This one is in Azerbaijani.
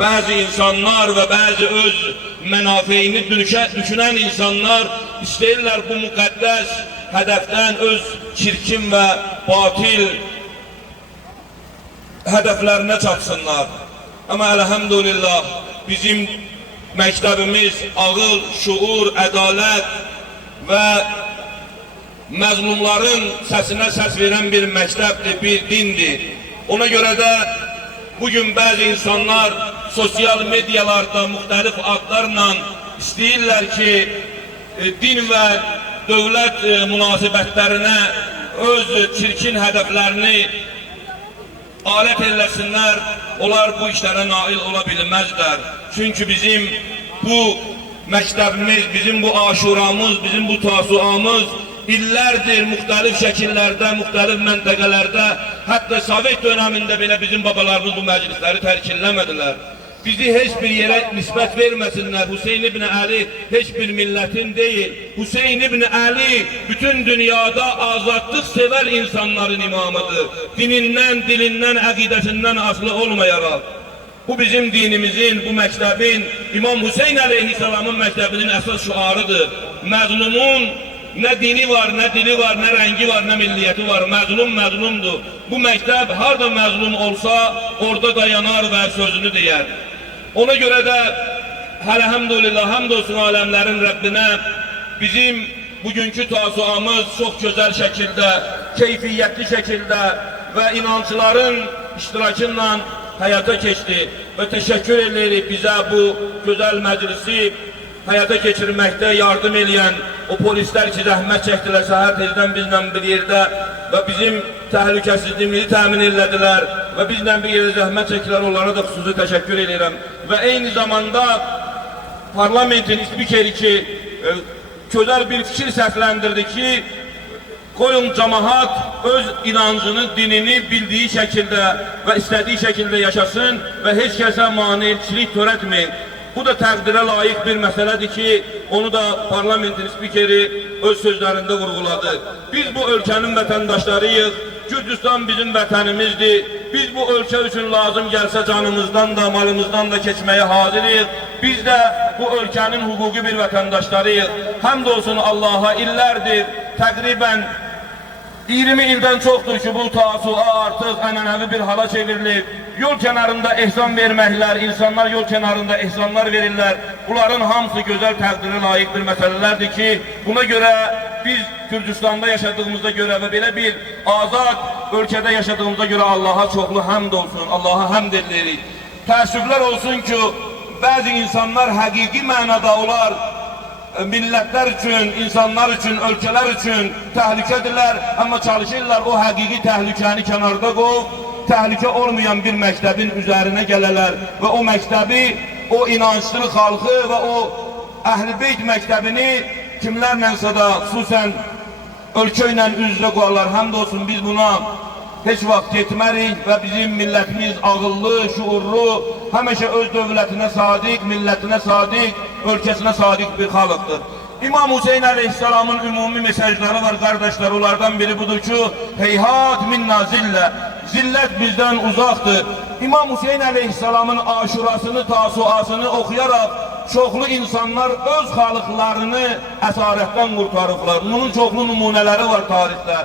Bəzi insanlar və bəzi öz mənafeyini düşünən insanlar istəyirlər bu müqəddəs hədəfdən öz çirkin və batil hədəflərinə çatsınlar. Amma elhamdülillah bizim məktəbimiz ağıl, şuur, ədalət və məzlumların səsinə səs verən bir məktəbdir, bir dindir. Ona görə də bugün bəzi insanlar sosial medyalarda müxtəlif adlarla istəyirlər ki, din və dövlət münasibətlərinə öz çirkin hədəflərini alət eləsinlər, onlar bu işlərə nail ola bilməzlər. Çünki bizim bu məktəbimiz, bizim bu aşuramız, bizim bu tasuamız illərdir müxtəlif şəkillərdə, müxtəlif məntəqələrdə, hətta Sovet dönəmində belə bizim babalarımız bu məclisləri tərkinləmədilər. Bizi heç bir yerə nisbət verməsinlər. Hüseyin ibn Əli heç bir millətin deyil. Hüseyin ibn Əli bütün dünyada azadlıq sevər insanların imamıdır. Dinindən, dilindən, əqidəsindən asılı olmayaraq. Bu bizim dinimizin, bu məktəbin, İmam Hüseyin əleyhissalamın məktəbinin əsas şüarıdır. Məzlumun nə dini var, nə dili var, nə rəngi var, nə milliyyəti var. Məzlum məzlumdur. Bu məktəb harada məzlum olsa, orada dayanar və sözünü deyər. Ona görə də elhamdülillah, hamd olsun aləmlərin Rəbbinə, bizim bugünkü tasuamız çox gözəl şəkildə, keyfiyyətli şəkildə və inancıların iştirakıyla həyata keçdi. Və təşəkkür edirik bizə bu gözəl məclisi həyata keçirməkdə yardım edən o polislər ki, zəhmət çəkdilər səhər tezdən bizlə bir yerdə və bizim təhlükəsizliyimizi təmin elədilər və bizlə bir yerdə zəhmət çəkdilər, onlara da xüsusi təşəkkür edirəm. Və eyni zamanda parlamentin spikeri ki, gözəl bir fikir səsləndirdi ki, qoyun cəmaət öz inancını, dinini bildiyi şəkildə və istədiyi şəkildə yaşasın və heç kəsə maneçilik törətməyin. Bu da təqdirə layiq bir məsələdir ki, onu da parlamentin spikeri öz sözlərində vurğuladı. Biz bu ölkənin vətəndaşlarıyıq, Gürcüstan bizim vətənimizdir. Biz bu ölkə üçün lazım gəlsə canımızdan da, malımızdan da keçməyə hazırıq. Biz də bu ölkənin hüquqi bir vətəndaşlarıyıq. Həmd olsun Allaha, illərdir, təqribən 20 ildən çoxdur ki, bu tasua artıq ənənəvi bir hala çevrilir. Yol kənarında ehsan verməklər, insanlar yol kənarında ehsanlar verirlər. Bunların hamısı gözəl təqdirə layiq bir məsələlərdir ki, buna görə biz Gürcüstanda yaşadığımızda görə və belə bir azad ölkədə yaşadığımızda görə Allaha çoxlu həmd olsun, Allaha həmd edirik. Təəssüflər olsun ki, bəzi insanlar həqiqi mənada olar, millətlər üçün, insanlar üçün, ölkələr üçün təhlükədirlər, amma çalışırlar o həqiqi təhlükəni kənarda qoyub, təhlükə olmayan bir məktəbin üzərinə gələrlər və o məktəbi, o inanclı xalqı və o Əhl-i Beyt məktəbini kimlərlənsə də xüsusən ölkə ilə üz-üzə qoyarlar. Həmd olsun biz buna heç vaxt getmərik və bizim millətimiz ağıllı, şuurlu, həmişə öz dövlətinə sadiq, millətinə sadiq, ölkəsinə sadiq bir xalqdır. İmam Hüseyin əleyhissalamın ümumi mesajları var qardaşlar, onlardan biri budur ki, heyhat minna zillə, zillət bizdən uzaqdır. İmam Hüseyin əleyhissalamın aşurasını, tasuasını oxuyaraq çoxlu insanlar öz xalqlarını əsarətdən qurtarıblar. Bunun çoxlu nümunələri var tarixdə.